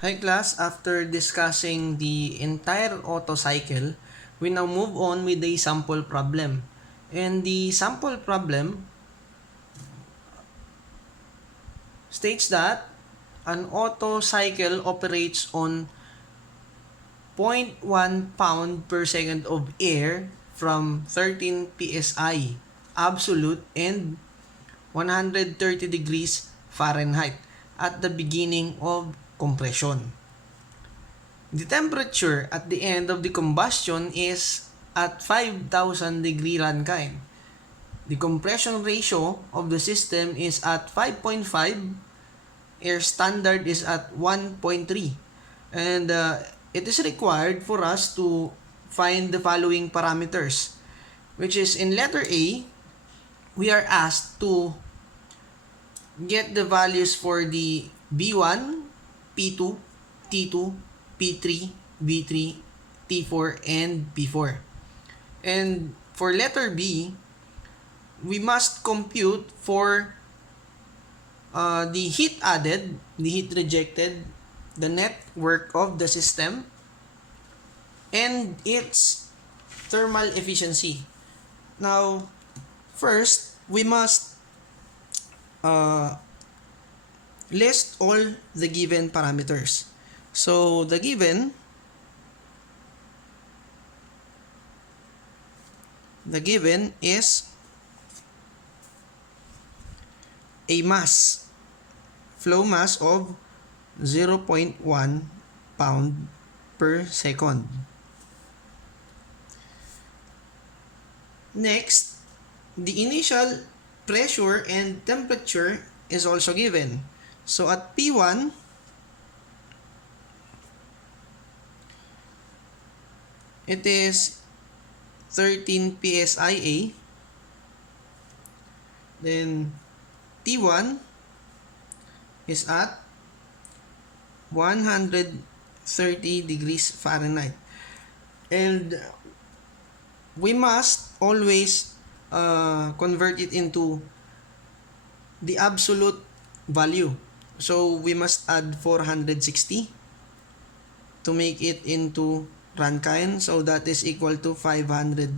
Hi class, after discussing the entire Otto cycle, we now move on with the sample problem. And the sample problem states that an Otto cycle operates on 0.1 pound per second of air from 13 psi absolute and 130 degrees Fahrenheit at the beginning of compression. The temperature at the end of the combustion is at 5,000 degree Rankine. The compression ratio of the system is at 5.5. Air standard is at 1.3. And it is required for us to find the following parameters, which is in letter A, we are asked to get the values for the B1, P2, T2, P3, B3, T4, and P4. And for letter B, we must compute for the heat added, the heat rejected, the net work of the system, and its thermal efficiency. Now, first, we must list all the given parameters. So, the given is a flow mass of 0.1 pound per second. Next, the initial pressure and temperature is also given. So at P1, it is 13 psia. Then T1 is at 130 degrees Fahrenheit. And we must always convert it into the absolute value. So we must add 460 to make it into Rankine. So that is equal to 590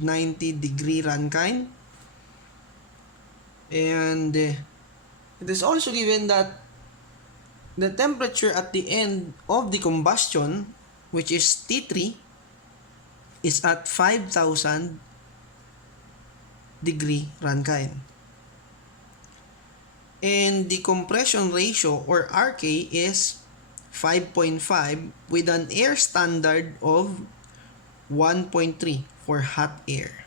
degree Rankine. And it is also given that the temperature at the end of the combustion, which is T3, is at 5,000 degree Rankine. And the compression ratio or RK is 5.5 with an air standard of 1.3 for hot air.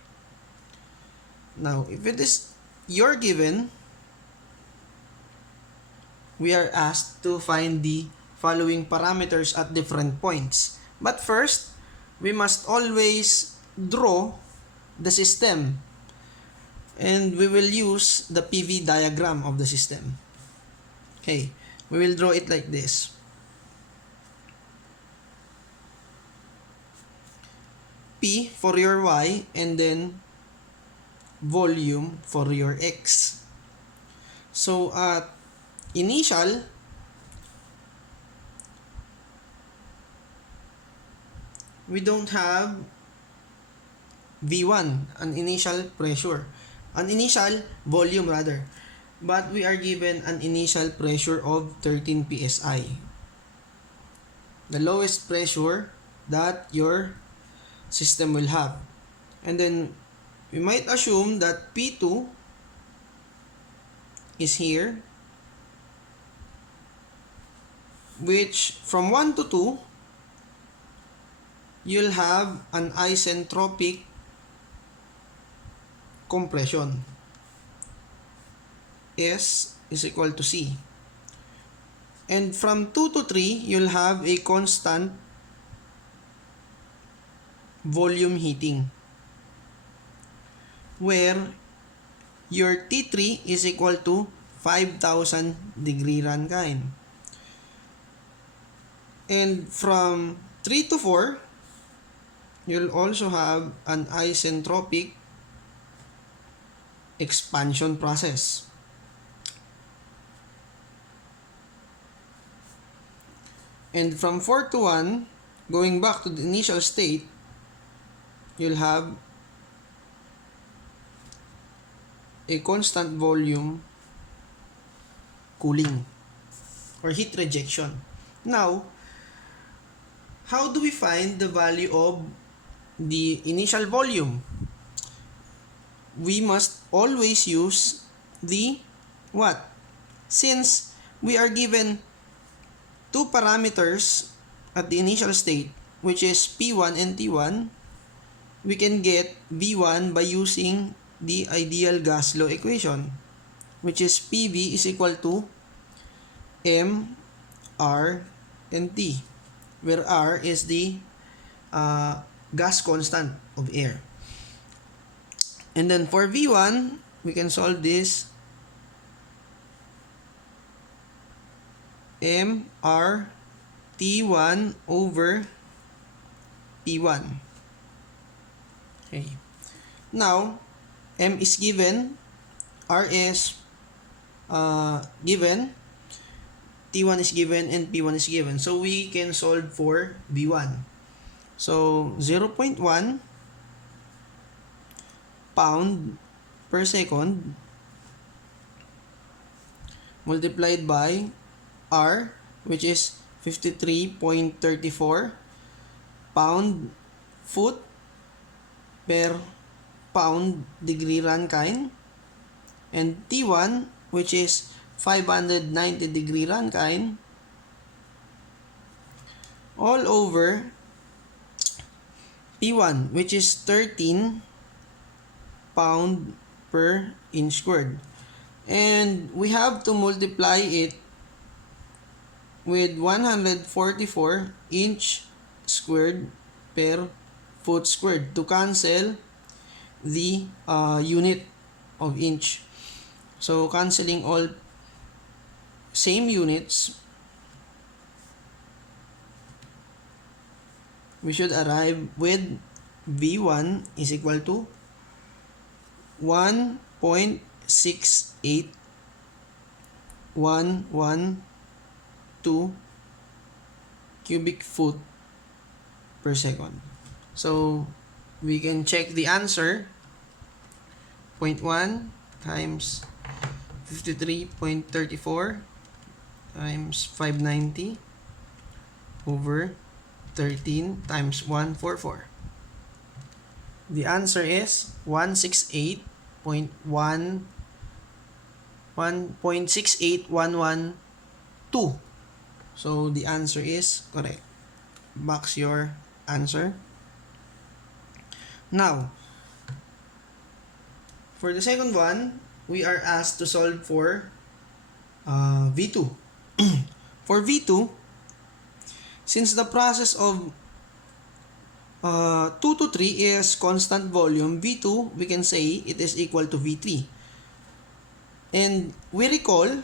Now, if it is your given, we are asked to find the following parameters at different points. But first, we must always draw the system. And we will use the PV diagram of the system. Okay, we will draw it like this. P for your Y and then volume for your X. So at initial, we don't have V1, an initial pressure. An initial volume rather. But we are given an initial pressure of 13 psi. The lowest pressure that your system will have. And then we might assume that P2 is here, which from 1 to 2, you'll have an isentropic compression. S is equal to C. And from 2 to 3, you'll have a constant volume heating, where your T3 is equal to 5,000 degree Rankine. And from 3 to 4, you'll also have an isentropic expansion process. And from 4 to 1, going back to the initial state, you'll have a constant volume cooling or heat rejection. Now, how do we find the value of the initial volume? We must always use the what? Since we are given two parameters at the initial state, which is P1 and T1, we can get V1 by using the ideal gas law equation, which is PV is equal to M, R, and T, where R is the gas constant of air. And then for V1, we can solve this M, R, T1 over P1. Okay. Now, M is given, R is given, T1 is given, and P1 is given. So, we can solve for V1. So, 0.1 pound per second multiplied by R, which is 53.34 pound foot per pound degree Rankine, and T1, which is 590 degree Rankine, all over P1, which is 13 pound per inch squared. And we have to multiply it with 144 inch squared per foot squared to cancel the unit of inch. So, canceling all same units, we should arrive with V1 is equal to 1.68112 cubic foot per second. So, we can check the answer. 0.1 times 53.34 times 590 over 13 times 144. The answer is 1.68112. So the answer is correct. Box your answer. Now, for the second one, we are asked to solve for V2. For V2, since the process of 2 to 3 is constant volume, V2, we can say it is equal to V3. And we recall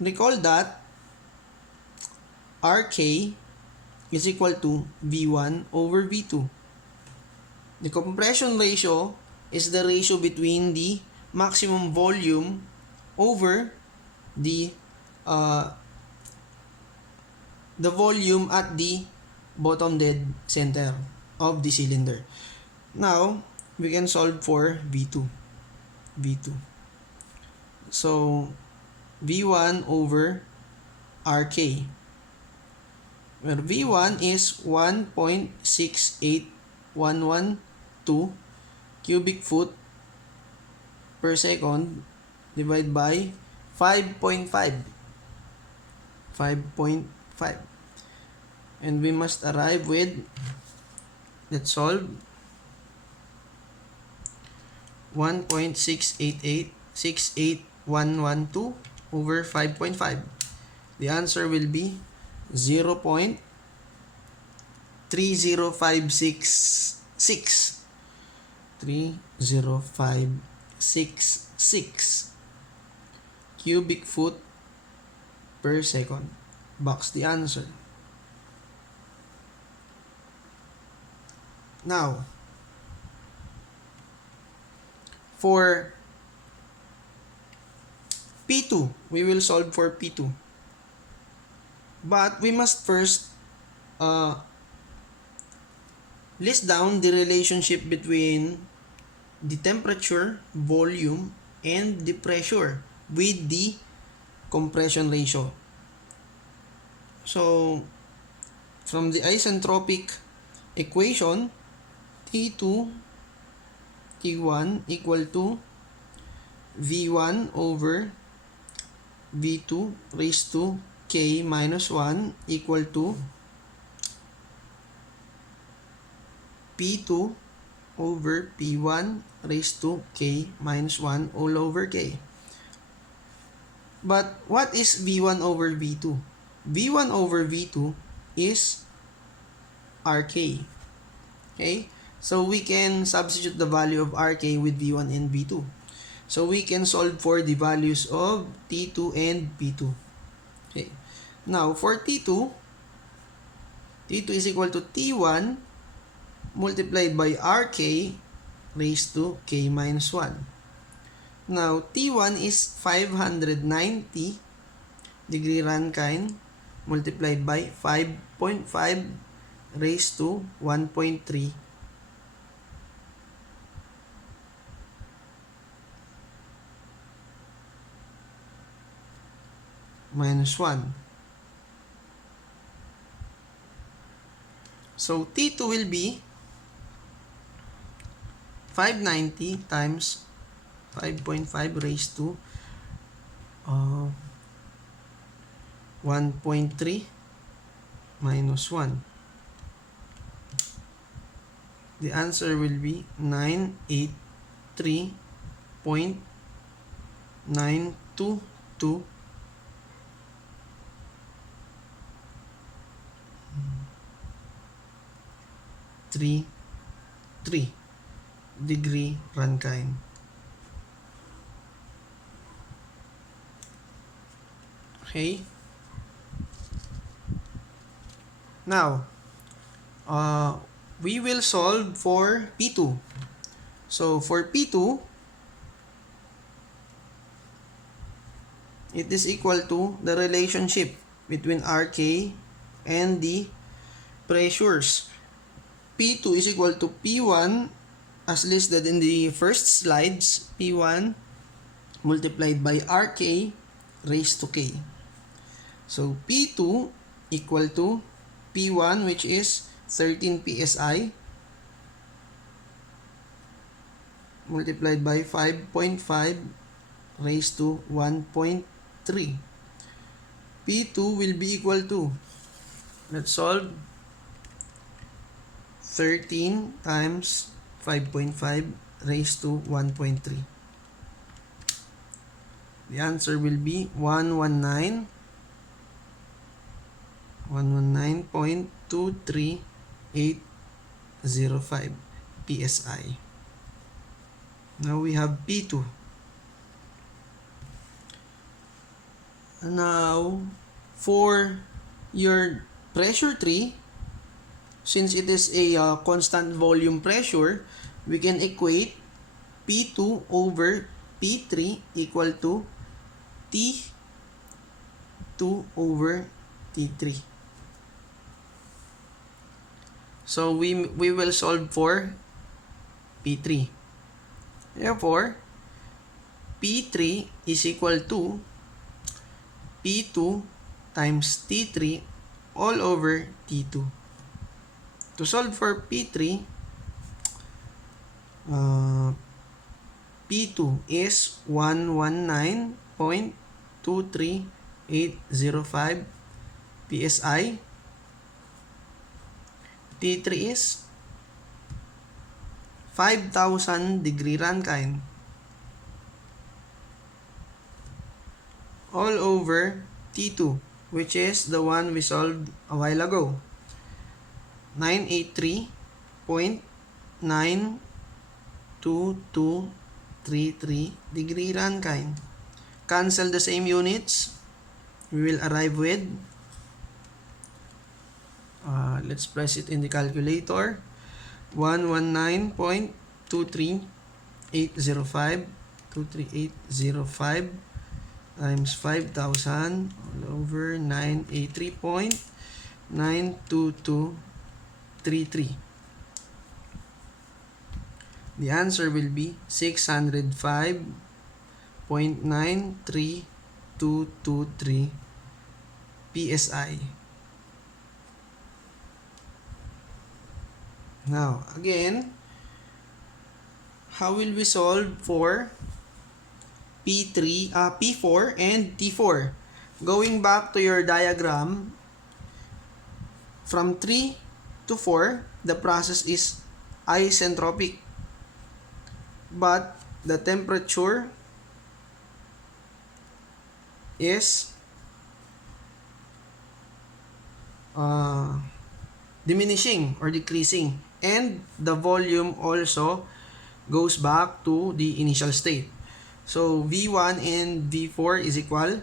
that RK is equal to V1 over V2. The compression ratio is the ratio between the maximum volume over the volume at the bottom dead center of the cylinder. Now, we can solve for V2. So, V1 over RK, where V1 is 1.68112 cubic foot per second divided by 5.5. And we must arrive with, let's solve, 1.688112 over 5.5. The answer will be 0.3056 cubic foot per second. Box the answer. Now, for P2, we will solve for P2. But we must first list down the relationship between the temperature, volume, and the pressure with the compression ratio. So, from the isentropic equation, T2, T1 equal to V1 over V2 raised to K minus 1 equal to P2 over P1 raised to K minus 1 all over K. But what is V1 over V2? V1 over V2 is RK. Okay? So we can substitute the value of RK with V1 and V2. So we can solve for the values of T2 and P2. Okay. Now for T2 is equal to T1 multiplied by RK raised to K minus 1. Now T1 is 590 degree Rankine multiplied by 5.5 raised to 1.3 minus 1. So T2 will be 590 times 5.5 raised to 1.3 minus 1. The answer will be 983.922 3 degree Rankine. Okay. Now, we will solve for P2. So, for P2, it is equal to the relationship between RK and the pressures. P2 is equal to P1 as listed in the first slides, P1 multiplied by RK raised to K. So P2 equal to P1, which is 13 psi multiplied by 5.5 raised to 1.3. P2 will be equal to, let's solve, 13 times 5.5 raised to 1.3. The answer will be 119.23805 psi. Now we have P2. Now, for your pressure tree, since it is a constant volume pressure, we can equate P2 over P3 equal to T2 over T3. So we will solve for P3. Therefore, P3 is equal to P2 times T3 all over T2. To solve for P3, P2 is 119.23805 psi. T3 is 5,000 degree Rankine all over T2, which is the one we solved a while ago. 983.92233 degree Rankine. Cancel the same units. We will arrive with, let's press it in the calculator, 119.23805 times 5,000 all over 983.92233. The answer will be 605.93223 PSI. Now, again, how will we solve for P4 and T4? Going back to your diagram, from 3 to 4, the process is isentropic. But the temperature is diminishing or decreasing, and the volume also goes back to the initial state. So V1 and V4 is equal.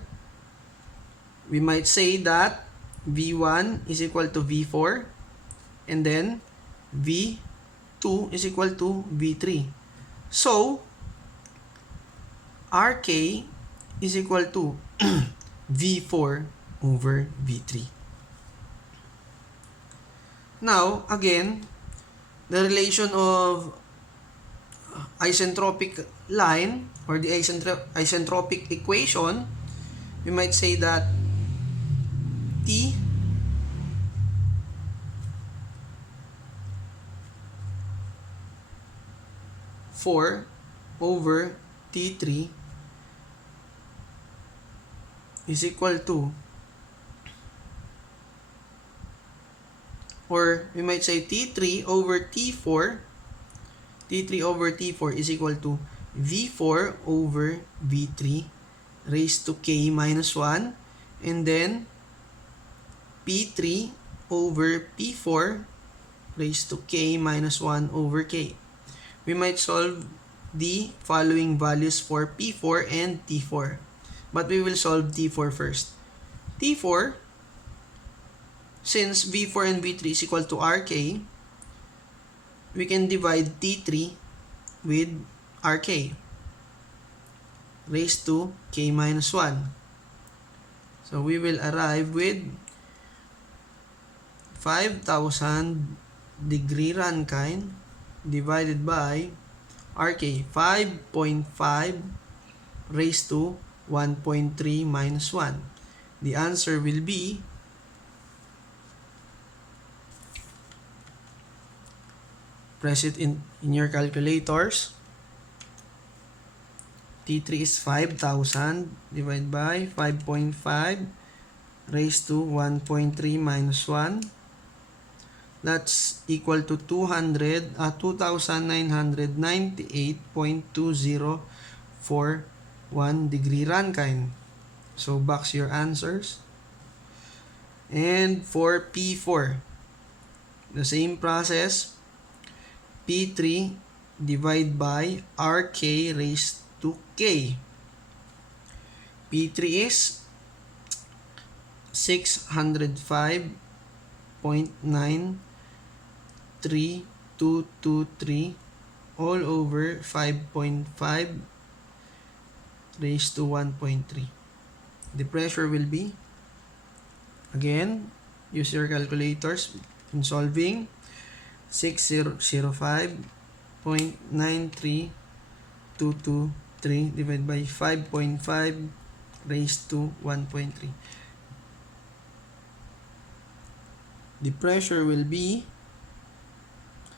We might say that V1 is equal to V4, and then V2 is equal to V3. So RK is equal to V4 over V3. Now, again, the relation of isentropic line or the isentropic equation, we might say that T4 over T3 is equal to, or we might say T3 over T4 is equal to V4 over V3 raised to K minus 1, and then P3 over P4 raised to K minus 1 over K. We might solve the following values for P4 and T4. But we will solve T4 first. T4, since V4 and V3 is equal to RK, we can divide T3 with RK raised to K minus 1. So we will arrive with 5,000 degree Rankine divided by RK, 5.5 raised to 1.3 minus 1. The answer will be press it in your calculators. T3 is 5,000 divided by 5.5 raised to 1.3 minus 1. That's equal to 2,998.2041 degree Rankine. So box your answers. And for P4, the same process. P3 divide by RK raised to K. P3 is 605.9323 all over 5.5 raised to 1.3. The pressure will be, again, use your calculators in solving, 605.93223 divided by 5.5 raised to 1.3. The pressure will be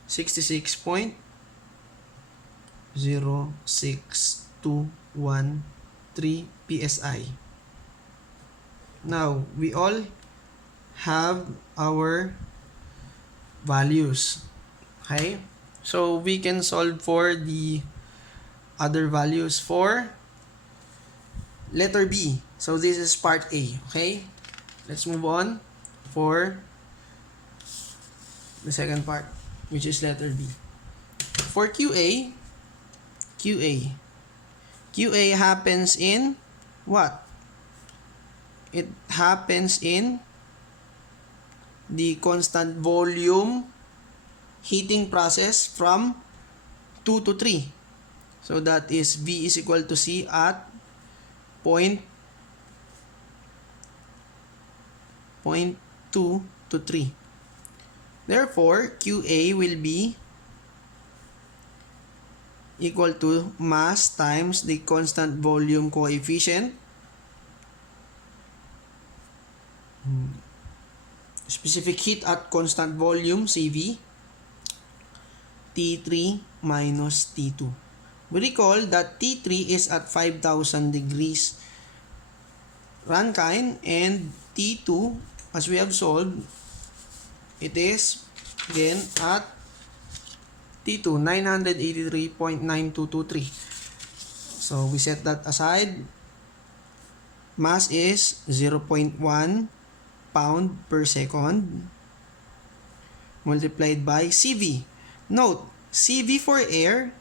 66.06213 PSI. Now, we all have our values. Okay? So, we can solve for the other values for letter B. So, this is part A. Okay? Let's move on for the second part, which is letter B. For QA happens in what? It happens in the constant volume heating process from 2 to 3. So that is V is equal to C at point 0.2 to 3. Therefore, QA will be equal to mass times the constant volume coefficient, specific heat at constant volume, CV, T3 minus T2. We recall that T3 is at 5,000 degrees Rankine, and T2, as we have solved, it is again at T2, 983.9223. So we set that aside. Mass is 0.1 pound per second multiplied by CV. Note, CV for air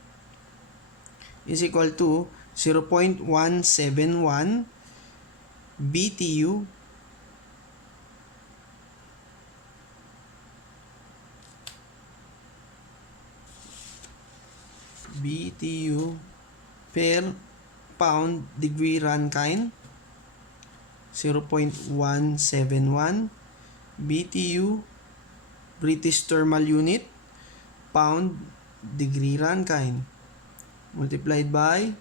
is equal to 0.171 BTU per pound degree Rankine, 0.171 BTU British thermal unit pound degree Rankine multiplied by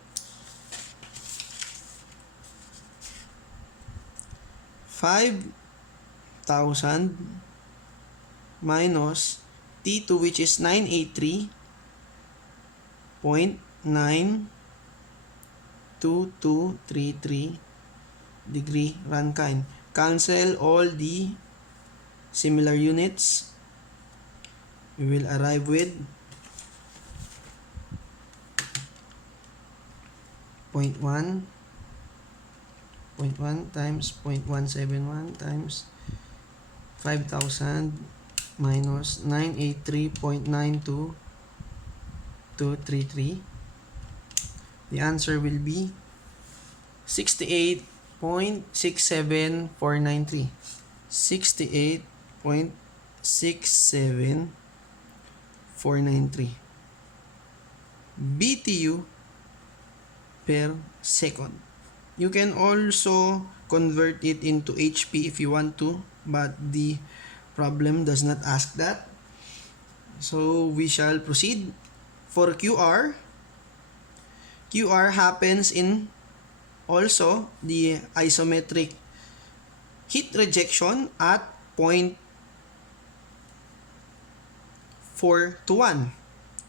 5,000 minus T2, which is 983.92233 degree Rankine. Cancel all the similar units. We will arrive with 0.1 times 0.171 times 5,000 minus 983.92233. The answer will be 68.67493. 68.67493 BTU per second. You can also convert it into HP if you want to, but the problem does not ask that. So we shall proceed. For QR happens in also the isometric heat rejection at 0.4 to 1.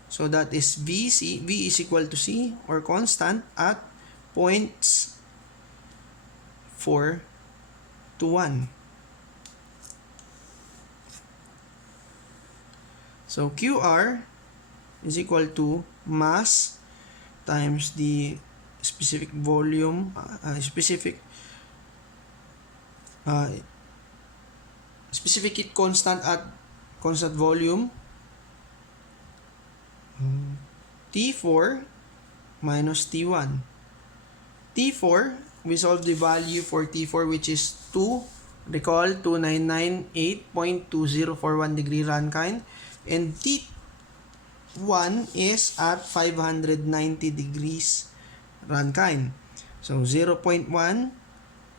So that is V is equal to C, or constant, at 0.4 to 1. So QR is equal to mass times the specific volume, specific heat constant at constant volume, T4 minus T1. T4, we solve the value for T4, which is 2, recall 2998.2041 degree Rankine, and T1 is at 590 degrees Rankine. So 0.1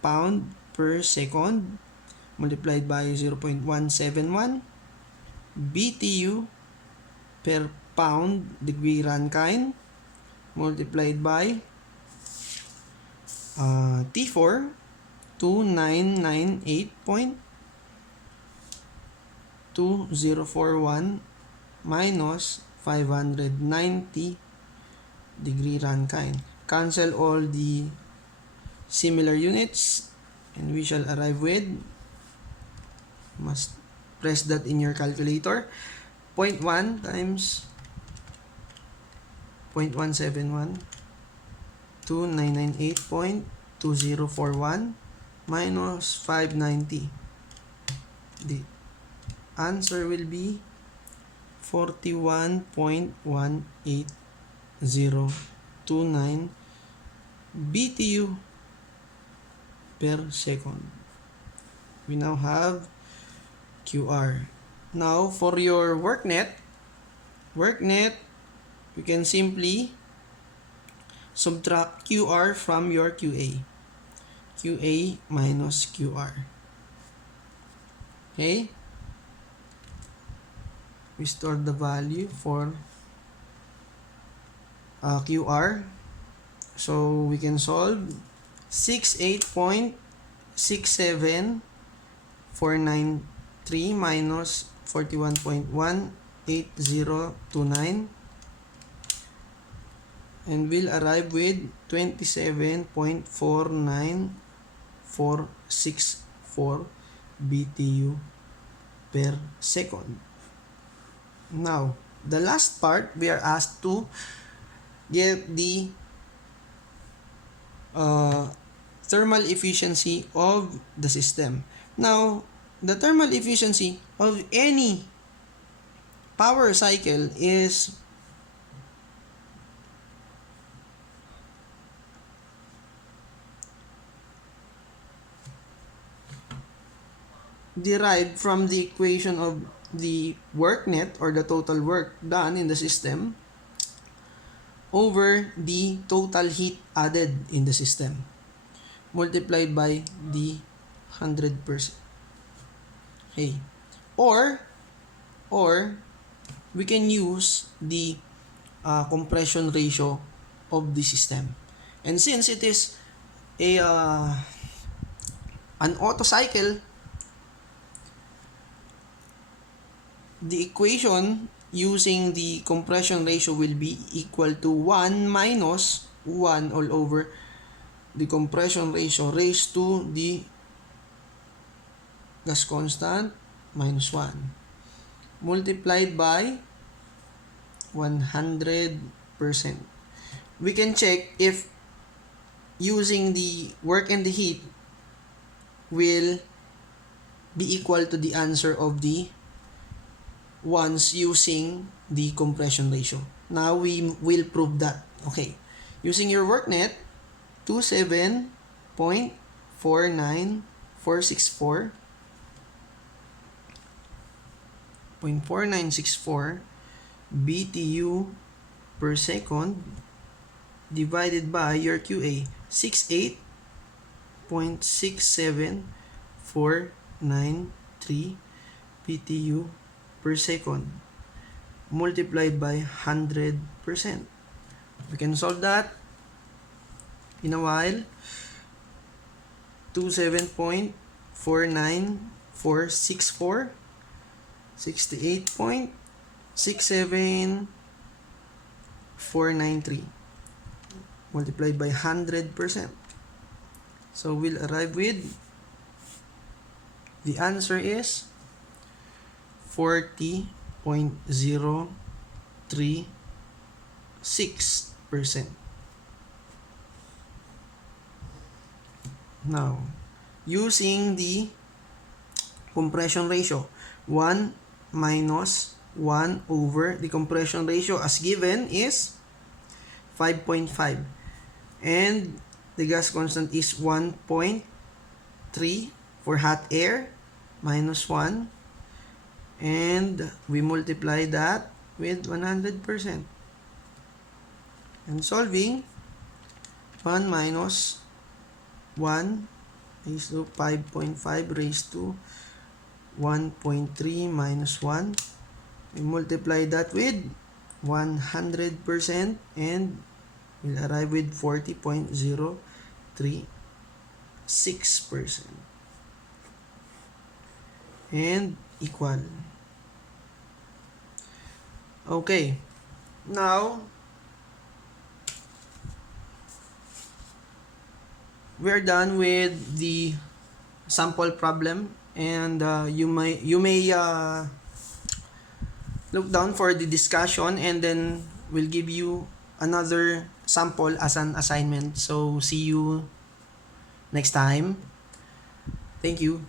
pound per second multiplied by 0.171 BTU per pound degree Rankine multiplied by T4, 2998.2041 minus 590 degree Rankine. Cancel all the similar units and we shall arrive with, must press that in your calculator, 0.1 times 0.171 to 998.2041 minus 590. The answer will be 41.1829 BTU per second. We now have QR. Now for your worknet, you can simply subtract QR from your QA. QA minus QR. Okay? We store the value for QR. So we can solve 68.67493 minus 41.18029, and we'll arrive with 27.49464 BTU per second. Now, the last part, we are asked to get the thermal efficiency of the system. Now, the thermal efficiency of any power cycle is derived from the equation of the work net, or the total work done in the system, over the total heat added in the system, multiplied by the 100%. Okay. Or we can use the compression ratio of the system. And since it is an Otto cycle, the equation using the compression ratio will be equal to 1 minus 1 all over the compression ratio raised to the gas constant minus 1 multiplied by 100%. We can check if using the work and the heat will be equal to the answer of the ones using the compression ratio. Now we will prove that. Okay. Using your work net, 27.49464 BTU per second divided by your QA, 68.67493 BTU per second multiplied by 100%. We can solve that in a while. 27.49464 68.67493 multiplied by 100%. So we'll arrive with, the answer is 40.036%. Now, using the compression ratio, 1 minus 1 over the compression ratio as given is 5.5, and the gas constant is 1.3 for hot air minus 1, and we multiply that with 100%. And solving, 1 minus 1 raised to 5.5 raised to 1.3 minus 1. We multiply that with 100% and we'll arrive with 40.036% and equal. Okay, now we're done with the sample problem, and you may look down for the discussion, and then we'll give you another sample as an assignment. So see you next time. Thank you.